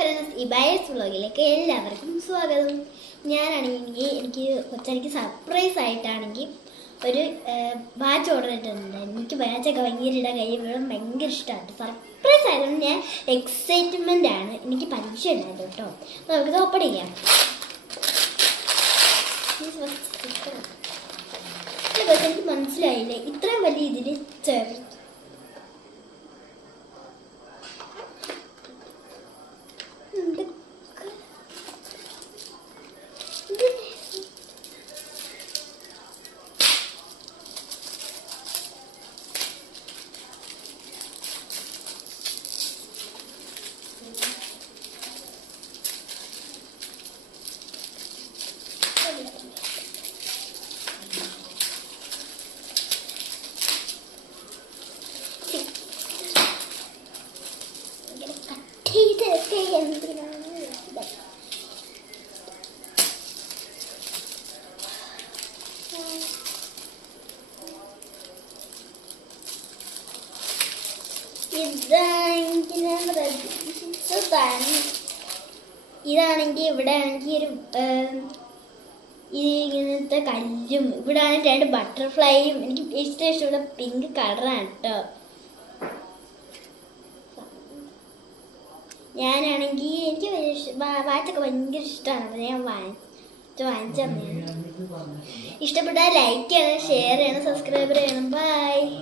Friends, ഇബായസ് വ്ളോഗിലേക്ക് എല്ലാവർക്കും സ്വാഗതം. ഞാനാണെങ്കിൽ എനിക്ക് സർപ്രൈസ് ആയിട്ടാണെങ്കിൽ ഒരു വാച്ച് ഓർഡർ ചെയ്തിട്ടുണ്ട്. എനിക്ക് വാച്ചൊക്കെ ഭയങ്കര ഇടാൻ കഴിയുമ്പോഴും ഭയങ്കര ഇഷ്ടമാണ്. സർപ്രൈസ് ആയതുകൊണ്ട് ഞാൻ എക്സൈറ്റ്മെൻ്റ് ആണ്. എനിക്ക് പരീക്ഷ ഉണ്ടായിരുന്നു കേട്ടോ. അപ്പോൾ നമുക്കിത് ഓപ്പൺ ചെയ്യാം. എനിക്ക് മനസ്സിലായില്ലേ ഇത്രയും വലിയ ഇതിൽ ചെറിയ ഇതാണെങ്കിൽ ഇവിടെ ആണെങ്കിൽ ഒരു ഇങ്ങനത്തെ കല്ലും ഇവിടെ ആണെങ്കിൽ 2 ബട്ടർഫ്ലൈയും എനിക്ക് ഇഷ്ടമുള്ള പിങ്ക് കളറാണ് കേട്ടോ. ഞാനാണെങ്കിൽ എനിക്ക് വാച്ചൊക്കെ ഭയങ്കര ഇഷ്ടമാണ്. ഞാൻ വാങ്ങിച്ചു തന്നെയാണ്. ഇഷ്ടപ്പെട്ടാൽ ലൈക്ക് ചെയ്യണം, ഷെയർ ചെയ്യണം, സബ്സ്ക്രൈബ് ചെയ്യണം. ബൈ.